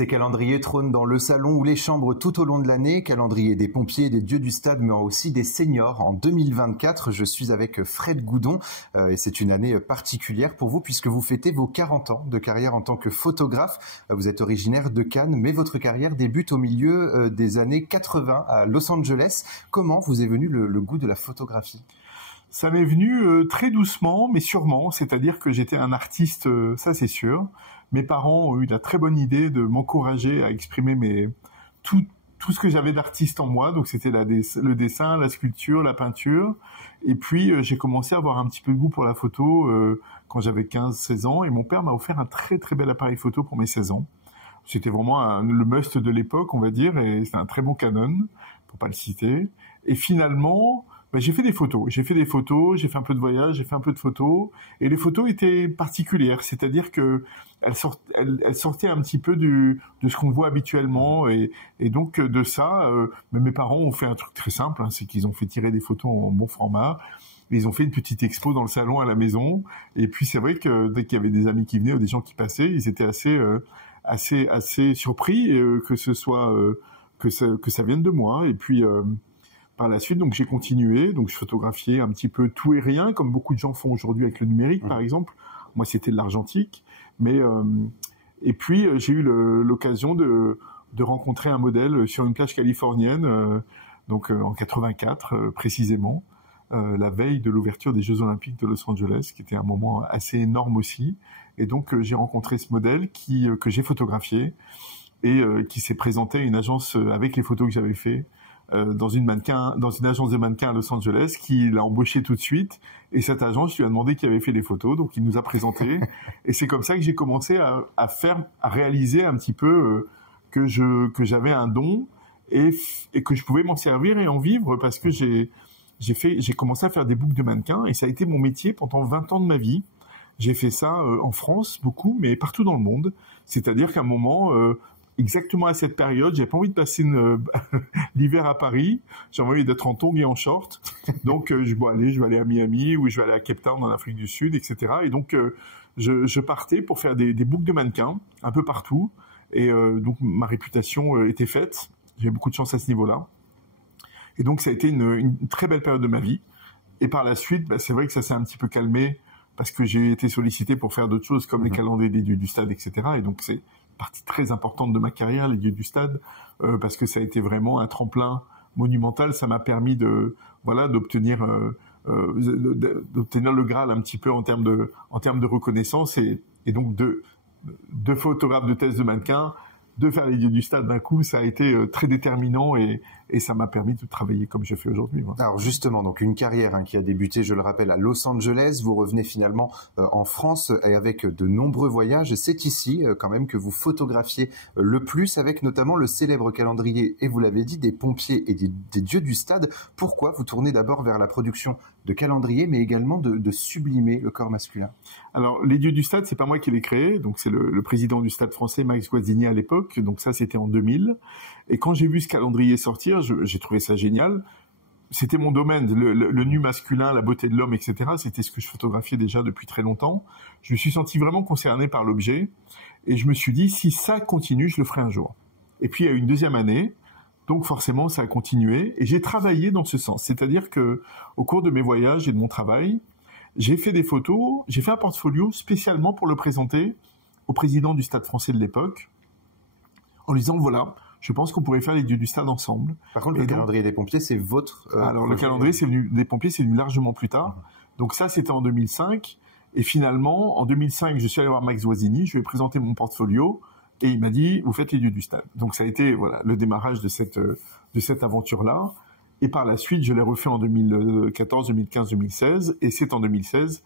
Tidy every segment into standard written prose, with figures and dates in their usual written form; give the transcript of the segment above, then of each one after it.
Ces calendriers trônent dans le salon ou les chambres tout au long de l'année, calendrier des pompiers, des dieux du stade, mais aussi des seniors. En 2024, je suis avec Fred Goudon et c'est une année particulière pour vous puisque vous fêtez vos 40 ans de carrière en tant que photographe. Vous êtes originaire de Cannes, mais votre carrière débute au milieu des années 80 à Los Angeles. Comment vous est venu le goût de la photographie ? Ça m'est venu très doucement, mais sûrement. C'est-à-dire que j'étais un artiste, ça c'est sûr. Mes parents ont eu la très bonne idée de m'encourager à exprimer tout ce que j'avais d'artiste en moi. Donc c'était le dessin, la sculpture, la peinture. Et puis j'ai commencé à avoir un petit peu de goût pour la photo quand j'avais 15-16 ans. Et mon père m'a offert un très très bel appareil photo pour mes 16 ans. C'était vraiment le must de l'époque, on va dire. Et c'était un très bon Canon, pour pas le citer. Et finalement... j'ai fait des photos, j'ai fait un peu de voyage, j'ai fait un peu de photos, et les photos étaient particulières, c'est-à-dire que elles sortaient un petit peu de ce qu'on voit habituellement, et donc de ça, mes parents ont fait un truc très simple, c'est qu'ils ont fait tirer des photos en bon format, ils ont fait une petite expo dans le salon à la maison, et puis c'est vrai que dès qu'il y avait des amis qui venaient ou des gens qui passaient, ils étaient assez surpris que ce soit que ça vienne de moi, et puis par la suite, donc j'ai continué, donc je photographiais un petit peu tout et rien, comme beaucoup de gens font aujourd'hui avec le numérique, par exemple. Moi, c'était de l'argentique, mais et puis j'ai eu l'occasion de rencontrer un modèle sur une plage californienne, donc en 84 précisément, la veille de l'ouverture des Jeux Olympiques de Los Angeles, qui était un moment assez énorme aussi. Et donc j'ai rencontré ce modèle que j'ai photographié et qui s'est présenté à une agence avec les photos que j'avais fait. Dans une agence de mannequins à Los Angeles, qui l'a embauché tout de suite, et cette agence lui a demandé qui avait fait les photos, donc il nous a présenté, et c'est comme ça que j'ai commencé à réaliser un petit peu que j'avais un don et que je pouvais m'en servir et en vivre, parce que j'ai commencé à faire des boucles de mannequins, et ça a été mon métier pendant 20 ans de ma vie. J'ai fait ça en France beaucoup, mais partout dans le monde. C'est-à-dire qu'à un moment exactement à cette période, j'avais pas envie de passer l'hiver à Paris. J'avais envie d'être en tongs et en short. Donc, je vais aller à Miami ou je vais aller à Cape Town en Afrique du Sud, etc. Et donc, je partais pour faire des boucles de mannequins un peu partout. Et donc, ma réputation était faite. J'avais beaucoup de chance à ce niveau-là. Et donc, ça a été une très belle période de ma vie. Et par la suite, c'est vrai que ça s'est un petit peu calmé parce que j'ai été sollicité pour faire d'autres choses comme les calendriers des dieux du stade, etc. Et donc, c'est partie très importante de ma carrière, les dieux du stade, parce que ça a été vraiment un tremplin monumental. Ça m'a permis d'obtenir le Graal un petit peu en termes de reconnaissance, et donc de photographe de thèse de mannequin, de faire les dieux du stade d'un coup, ça a été très déterminant, et ça m'a permis de travailler comme je fais aujourd'hui. Alors justement, donc une carrière qui a débuté, je le rappelle, à Los Angeles. Vous revenez finalement en France et avec de nombreux voyages. Et c'est ici quand même que vous photographiez le plus, avec notamment le célèbre calendrier, et vous l'avez dit, des pompiers et des dieux du stade. Pourquoi vous tournez d'abord vers la production de calendriers, mais également de sublimer le corps masculin? Alors, les dieux du stade, c'est pas moi qui l'ai créé. Donc, c'est le président du stade français, Max Guazzini, à l'époque. Donc, ça, c'était en 2000. Et quand j'ai vu ce calendrier sortir, j'ai trouvé ça génial. C'était mon domaine, le nu masculin, la beauté de l'homme, etc. C'était ce que je photographiais déjà depuis très longtemps. Je me suis senti vraiment concerné par l'objet. Et je me suis dit, si ça continue, je le ferai un jour. Et puis, il y a eu une deuxième année. Donc forcément, ça a continué, et j'ai travaillé dans ce sens. C'est-à-dire que, au cours de mes voyages et de mon travail, j'ai fait des photos, j'ai fait un portfolio spécialement pour le présenter au président du Stade français de l'époque, en lui disant, voilà, je pense qu'on pourrait faire les dieux du stade ensemble. Par contre, le calendrier des pompiers, c'est votre... alors, le calendrier des pompiers, c'est venu largement plus tard. Donc ça, c'était en 2005. Et finalement, en 2005, je suis allé voir Max Guazzini, je lui ai présenté mon portfolio, et il m'a dit, vous faites les dieux du stade. Donc ça a été le démarrage de cette aventure-là. Et par la suite, je l'ai refait en 2014, 2015, 2016. Et c'est en 2016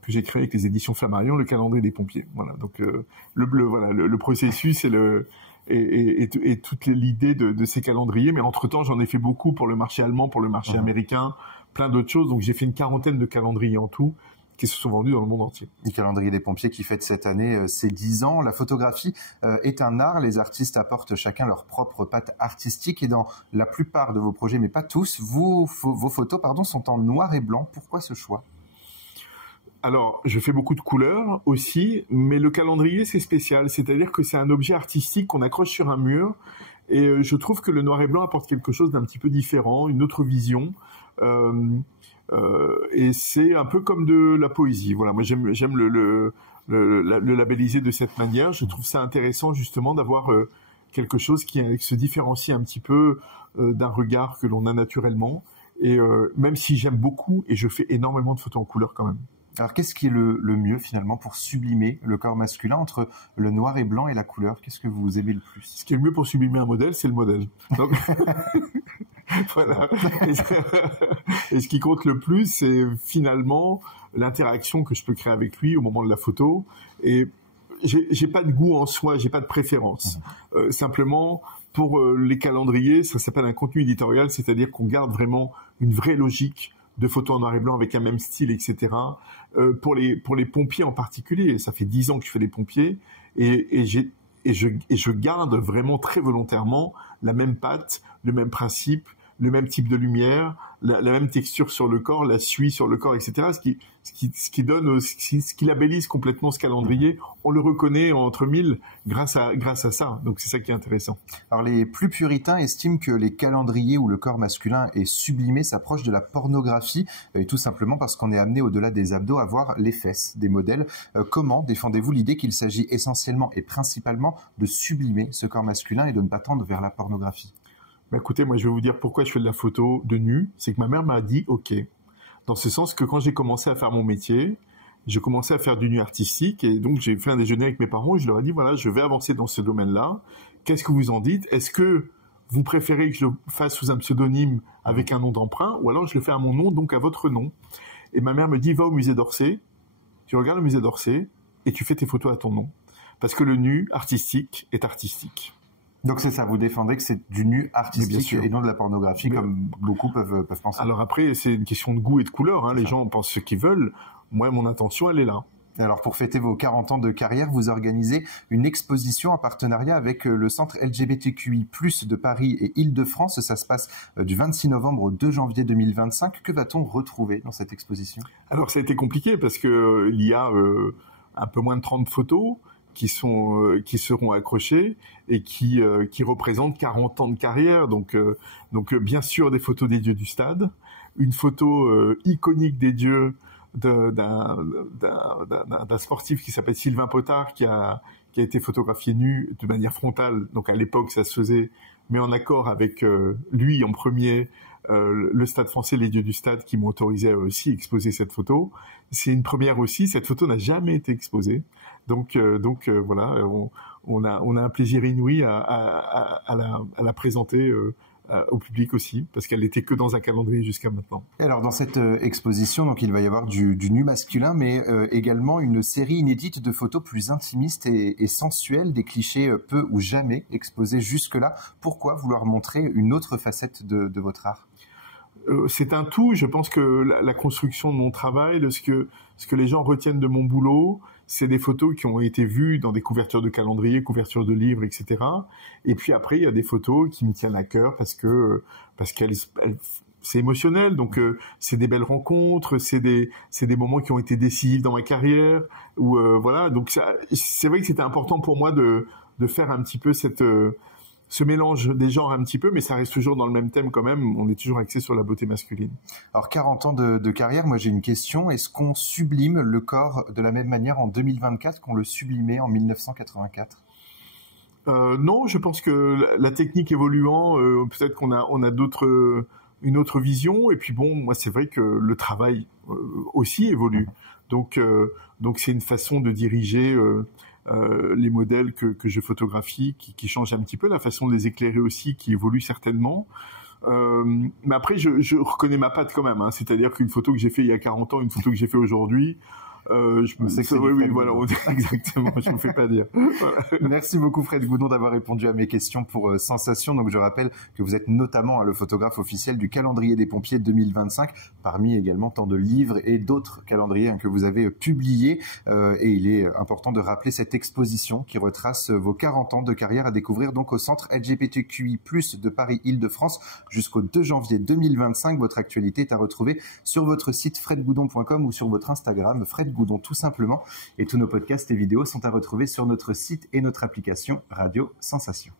que j'ai créé avec les éditions Flammarion le calendrier des pompiers. Voilà. Donc le processus et toute l'idée de ces calendriers. Mais entre-temps, j'en ai fait beaucoup pour le marché allemand, pour le marché américain, plein d'autres choses. Donc j'ai fait une quarantaine de calendriers en tout, qui se sont vendus dans le monde entier. Le calendrier des pompiers qui fête cette année ses 10 ans. La photographie est un art. Les artistes apportent chacun leur propre patte artistique, et dans la plupart de vos projets, mais pas tous, vos photos sont en noir et blanc. Pourquoi ce choix ? Alors, je fais beaucoup de couleurs aussi, mais le calendrier, c'est spécial. C'est-à-dire que c'est un objet artistique qu'on accroche sur un mur. Et je trouve que le noir et blanc apporte quelque chose d'un petit peu différent, une autre vision. Et c'est un peu comme de la poésie. Voilà, moi j'aime le labelliser de cette manière. Je trouve ça intéressant justement d'avoir quelque chose qui se différencie un petit peu d'un regard que l'on a naturellement. Et même si j'aime beaucoup, et je fais énormément de photos en couleur quand même. Alors, qu'est-ce qui est le mieux finalement pour sublimer le corps masculin entre le noir et blanc et la couleur? Qu'est-ce que vous aimez le plus? Ce qui est le mieux pour sublimer un modèle, c'est le modèle. Donc, voilà. Et ce qui compte le plus, c'est finalement l'interaction que je peux créer avec lui au moment de la photo. Et j'ai pas de goût en soi, j'ai pas de préférence. Simplement, pour les calendriers, ça s'appelle un contenu éditorial, c'est-à-dire qu'on garde vraiment une vraie logique de photos en noir et blanc avec un même style, etc. Pour les pompiers en particulier, ça fait 10 ans que je fais des pompiers et je garde vraiment très volontairement la même patte, le même principe, le même type de lumière, la même texture sur le corps, la suie sur le corps, etc. Ce qui labellise complètement ce calendrier. On le reconnaît entre mille grâce à ça. Donc c'est ça qui est intéressant. Alors les plus puritains estiment que les calendriers où le corps masculin est sublimé s'approchent de la pornographie, et tout simplement parce qu'on est amené au-delà des abdos à voir les fesses des modèles. Comment défendez-vous l'idée qu'il s'agit essentiellement et principalement de sublimer ce corps masculin et de ne pas tendre vers la pornographie? Bah écoutez, moi je vais vous dire pourquoi je fais de la photo de nu. C'est que ma mère m'a dit OK. Dans ce sens que quand j'ai commencé à faire mon métier, j'ai commencé à faire du nu artistique et donc j'ai fait un déjeuner avec mes parents et je leur ai dit voilà, je vais avancer dans ce domaine-là. Qu'est-ce que vous en dites? Est-ce que vous préférez que je le fasse sous un pseudonyme avec un nom d'emprunt ou alors je le fais à mon nom, donc à votre nom? Et ma mère me dit va au musée d'Orsay, tu regardes le musée d'Orsay et tu fais tes photos à ton nom. Parce que le nu artistique est artistique. Donc c'est ça, vous défendez que c'est du nu artistique et non de la pornographie, comme beaucoup peuvent penser. Alors après, c'est une question de goût et de couleur. Hein. Les gens pensent ce qu'ils veulent. Moi, mon intention, elle est là. Alors pour fêter vos 40 ans de carrière, vous organisez une exposition en partenariat avec le centre LGBTQI+ de Paris et Île-de-France. Ça se passe du 26 novembre au 2 janvier 2025. Que va-t-on retrouver dans cette exposition? Alors ça a été compliqué parce que il y a un peu moins de 30 photos qui seront accrochés et qui représentent 40 ans de carrière. Donc bien sûr des photos des dieux du stade, une photo iconique des dieux d'un sportif qui s'appelle Sylvain Potard qui a été photographié nu de manière frontale. Donc à l'époque ça se faisait, mais en accord avec lui en premier. Le Stade français, les dieux du stade qui m'ont autorisé à aussi exposer cette photo. C'est une première aussi, cette photo n'a jamais été exposée. Donc voilà, on a un plaisir inouï à la présenter au public aussi, parce qu'elle n'était que dans un calendrier jusqu'à maintenant. Et alors dans cette exposition, donc il va y avoir du nu masculin, mais également une série inédite de photos plus intimistes et sensuelles, des clichés peu ou jamais exposés jusque-là. Pourquoi vouloir montrer une autre facette de votre art? C'est un tout. Je pense que la construction de mon travail, ce que les gens retiennent de mon boulot, c'est des photos qui ont été vues dans des couvertures de calendrier, couvertures de livres, etc. Et puis après, il y a des photos qui me tiennent à cœur parce qu'elles c'est émotionnel. Donc c'est des belles rencontres, c'est des moments qui ont été décisifs dans ma carrière. Ou voilà. Donc c'est vrai que c'était important pour moi de faire un petit peu ce mélange des genres un petit peu, mais ça reste toujours dans le même thème quand même. On est toujours axé sur la beauté masculine. Alors 40 ans de carrière, moi j'ai une question. Est-ce qu'on sublime le corps de la même manière en 2024 qu'on le sublimait en 1984? Non, je pense que la technique évoluant, peut-être qu'on a une autre vision. Et puis bon, moi c'est vrai que le travail aussi évolue. Donc c'est une façon de diriger les modèles que je photographie qui changent un petit peu, la façon de les éclairer aussi qui évolue certainement. Mais après, je reconnais ma patte quand même. Hein. C'est-à-dire qu'une photo que j'ai fait il y a 40 ans, une photo que j'ai fait aujourd'hui, je me sais que oui, voilà, exactement, je me fais pas dire. Voilà. Merci beaucoup Fred Goudon d'avoir répondu à mes questions pour Sensation. Donc je rappelle que vous êtes notamment le photographe officiel du calendrier des pompiers 2025, parmi également tant de livres et d'autres calendriers que vous avez publiés. Et il est important de rappeler cette exposition qui retrace vos 40 ans de carrière à découvrir donc au centre LGBTQI+ de Paris Île-de-France jusqu'au 2 janvier 2025. Votre actualité est à retrouver sur votre site fredgoudon.com ou sur votre Instagram Fred Goudon. Goudon tout simplement. Et tous nos podcasts et vidéos sont à retrouver sur notre site et notre application Radio Sensation.